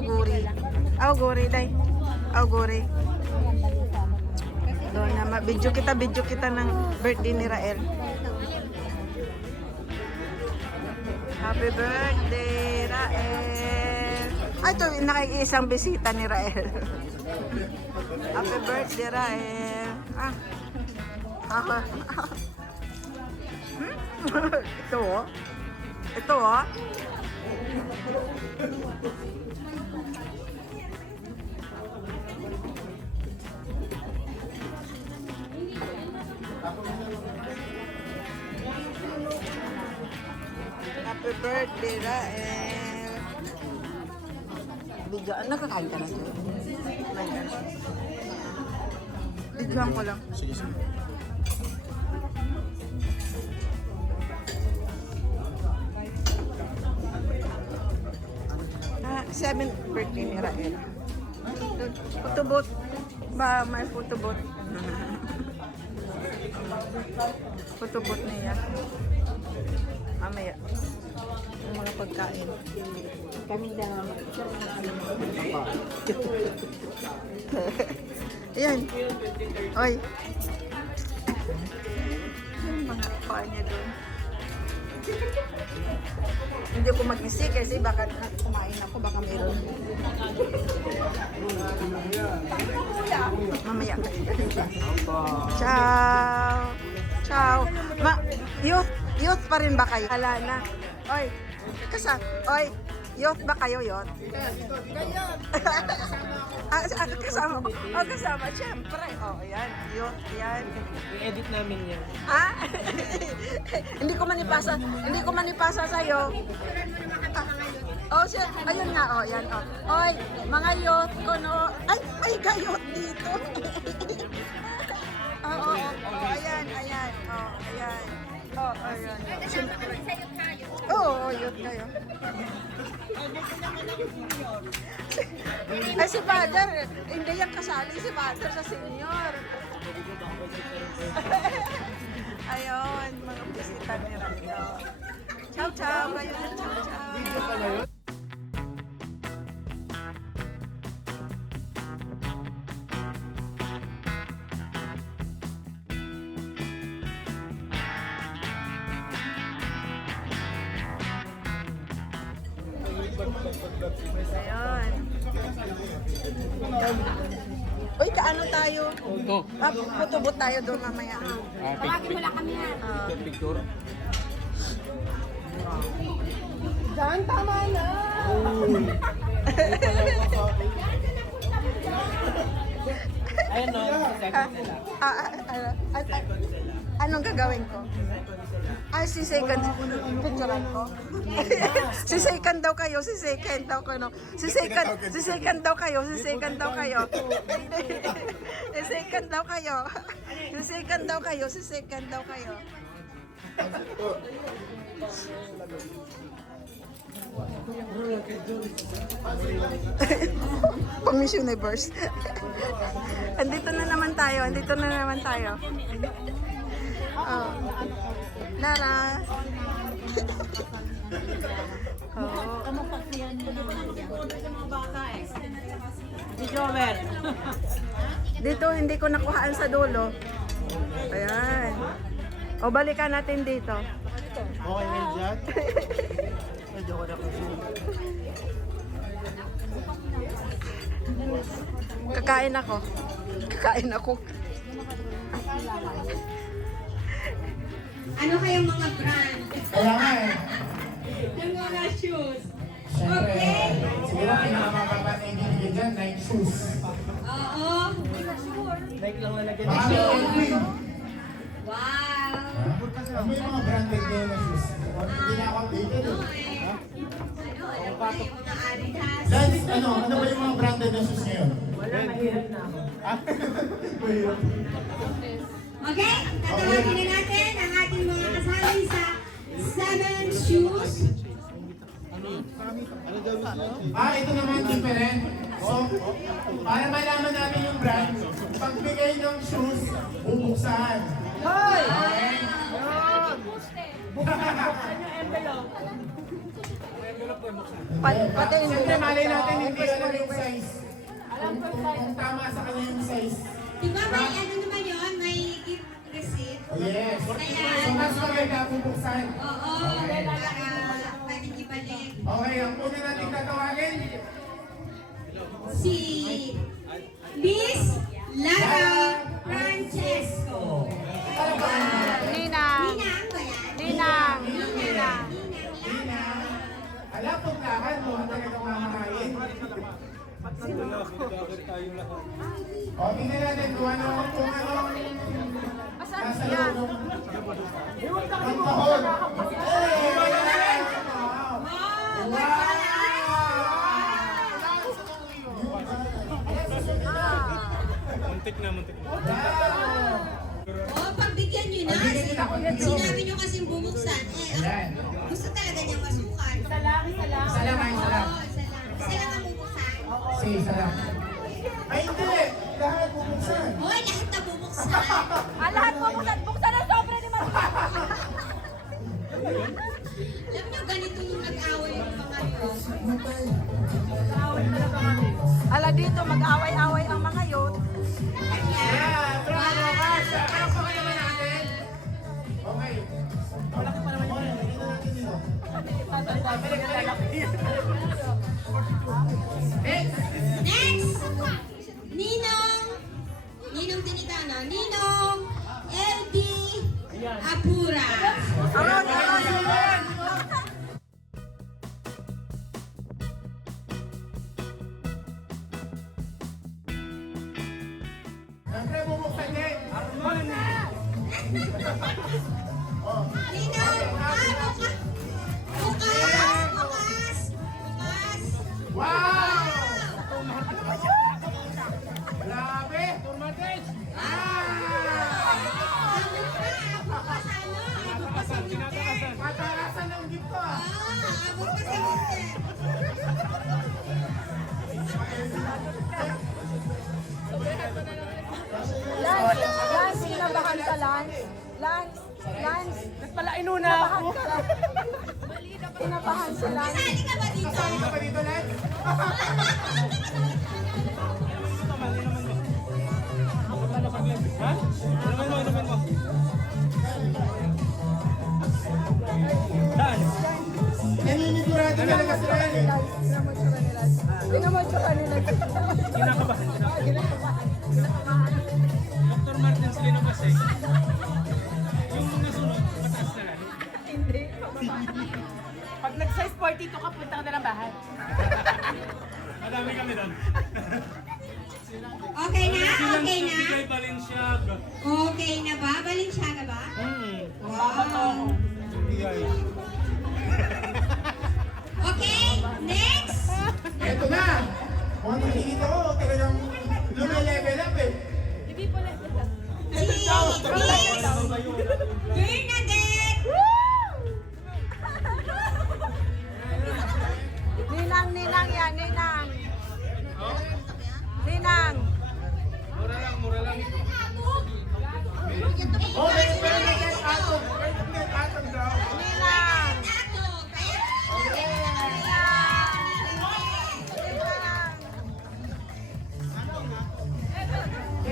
Auguri. Auguri, day. Auguri. Doon na, video kita ng birthday ni Rael. Happy birthday, Rael. Ay, ito, nakikiisang bisita ni Rael. Happy birthday, Rael. Ah. Ako. Ito, oh. Ito, oh. Happy birthday, Rael. Video, nakakain ka na ito? Kumain ka na? Videoan ko lang. Sige, sige. Ah, 7th birthday ni Rael. Photobooth. Ba, may photobooth. Photobooth niya. Mamaya. Yung mga pagkain. Kami daw. Ayan. Oy. Yung mga paa niya doon. Hindi ko mag-isi kasi baka kumain ako, baka mayroon. Mamaya. Ciao. Ciao. Youth pa rin ba kayo? Hala na. Oy. Oy. Youth ba kayo, youth? Kasama ko. Oh, kasama. Siyempre. Oh, ayan. Youth, yan. I-edit namin yan. Ha? Hindi ko manipasa sa'yo. Oh, siya. Ayun nga, oh, yan, oh. Oy, mga youth ko, no. Ay, may gayot dito. Oh, ayan. Oh, ayan. Oh, ayan. Oo, youth kayo. Ay, si Father, hindi yan kasali si Father sa senior. Ayun, mga bisita ni Rando. Ciao, ciao. Kayo na, ciao, ciao. Ayun. Uy, kaano tayo? Ito. Putubot tayo doon mamaya. Tawagin mo lang kami ha. Picture. Diyan, tama na. Ayun no, second nila. Anong gagawin ko? Ay, si second. Picturean ko. Si second daw kayo. Si second daw kayo. Si second daw kayo. Si second daw kayo. Si second daw kayo. Si second daw kayo. Si second daw kayo. Pang Miss Universe. Andito na naman tayo. Oh. Lara. Oh. Dito hindi ko nakuhaan sa dulo. Ayan. O balikan natin dito. Okay na dyan. Medyo ko na kasi. Kakain ako. Ano kayong mga brand? Kaya nga eh. Ng mga shoes. Siyempre, siguro pinakamapapanigin nyo dyan, Nike shoes. Oo. Like lang nalagyan. Baka may Edwin. Wow. Ano yung mga branded name na shoes? Hindi na ako updated eh. Ano ba yung mga Adidas? Lance, ano ba yung mga branded na shoes ngayon? Wala, mahirap na ako. Mahirap. Okay, tatawagin na natin ang ating mga kasali sa 7 shoes. Ito naman different. So, para malaman namin yung brand, pagbigay ng shoes, bubuksan. Hoy! Okay? Pati Siyempre, malay natin hindi kung tama sa kanya yung size. Diba may ano naman yun? May gift receipt? Yes. Kaya, So, mas maganda bubuksan. oo, para pwedeng ibalik. Okay, ang una natin tatawagin. Si Miss Lara Francesco. Ninang. Ninang ba yan? Ninang. Ninang. Ina, alam kong lahat mo ang talagang mamakain. O, tingnan natin kung ano nasa loob ng kahon. Hey! Wow! Muntik na. Oh, pagbigyan nyo na. Sinabi nyo kasing bubuksan. Gusto talaga niyang masukan. Isa lang. Oo, isa lang. Isa lang ang bubuksan. Isa lang. Ay, hindi! Lahat bubuksan. Hoy, lahat na bubuksan. Lahat mo buksan na sobra ni Maria. Alam nyo, ganito yung nag-away yung mga yun. Ala dito, mag-away-away ang mga yun. Yeah! Bravo! Kasha! Ano pa ka naman natin? Okay. Malaki pa naman yun. Dito natin dito. Next! Next! Ninong Dinitano. Ninong LD Apura. Siyempre bubuksan din. Oh. Ninong, bukas. Wow! Grabe! Patarasan ng gift ko ah! Lance, kinabahan ka, Lance. Lance. Nagpala inuna ako. Kinabahan si Lance. Kasali ka ba dito? Kasali ka ba dito, Lance? Naninigurado talaga sila yan eh. Tingnan mo yung tsura nila. Kinakabahan. Kinakabahan. Dr. Martin Slino kasi. Yung nasunod, mataas na lang. Hindi. Pag nag-size 42 ka, punta ka na ng bahay. Madami kami doon. Okay na? Okay na? Bigay Balenciaga. Okay na ba? Balenciaga ba? Wow. Bigay. Okay, next. Eto na! Kung ano nakikita ko, talagang lume-level up eh. Si Miss Bernadette. Ninang yan, Ninang. Ninang. Mura lang. Okay, Bernadette Atong. Bernadette Atong daw. Ninang. Ato. Kaya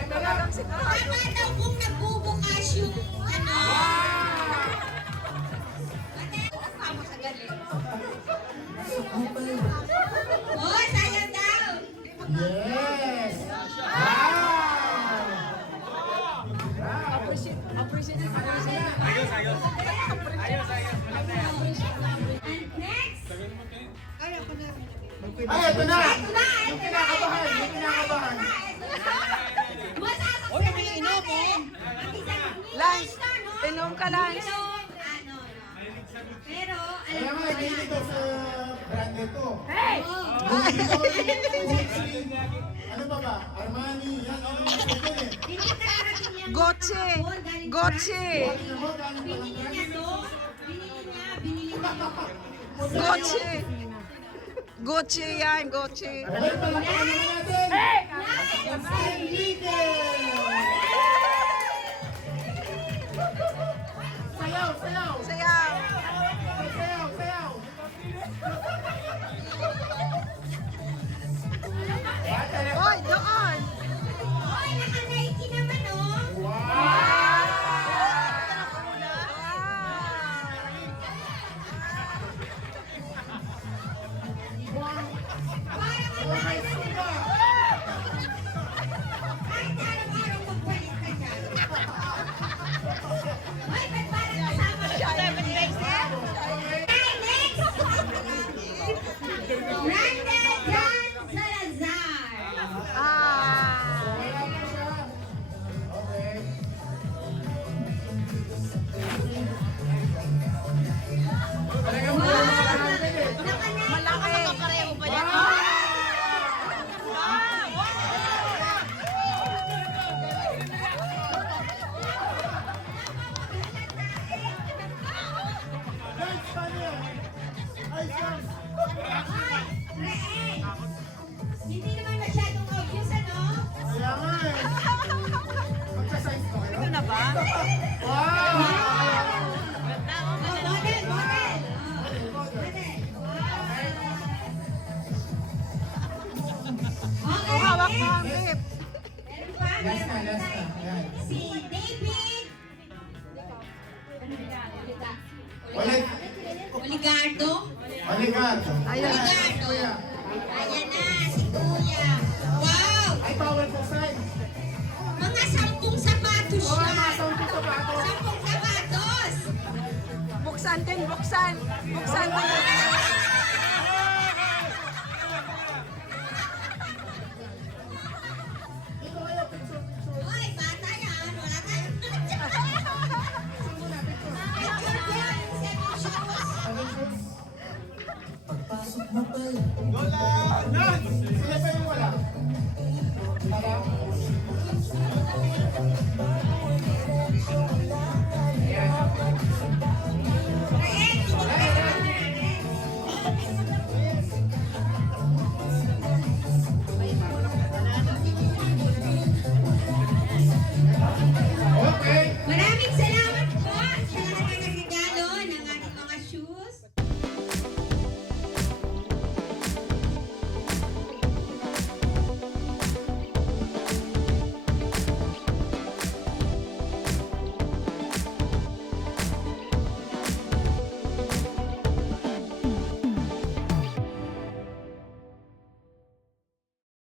Talagang sigurado. tama daw kung nagbubukas yung ano. Kasama sa galing. Oh, sayang daw. Yes! Wow! Appreciate. Ayos. Maganda yan. And next. Ay, eto na! Ito na. Yung kinakabahan, yung kinakabahan. Masasok sa mga natin. Lance, inom ka, Lance. Ano. Pero, Kaya alam mo nga, hindi ito sa brand nito. Hey! Ano ba? Armani, yan, ano yung ito eh. Hindi nakarating yan. Gucci. Gucci. Binili niya to. Binili niya. Gucci. Gucci yan, Gucci. Okay, palakpakan naman natin. Enrique! Sayaw! Sayaw. Sayaw! Hoy, doon. Wow! Oh, model, model. Model. Okay. Oh, hawak mo next. ang vape. Meron pa, Last meron na, pa last na. tayo. Yan. Si David. Ulit. Oligardo. Oligat. Ayan. Oligardo. Ayan na, si Kuya. Wow! Ay, bawal po sign. Mga 10 sapatos Oh, siya. mga 10 sapatos. 10 sapatos. Buksan din, buksan. Buksan din.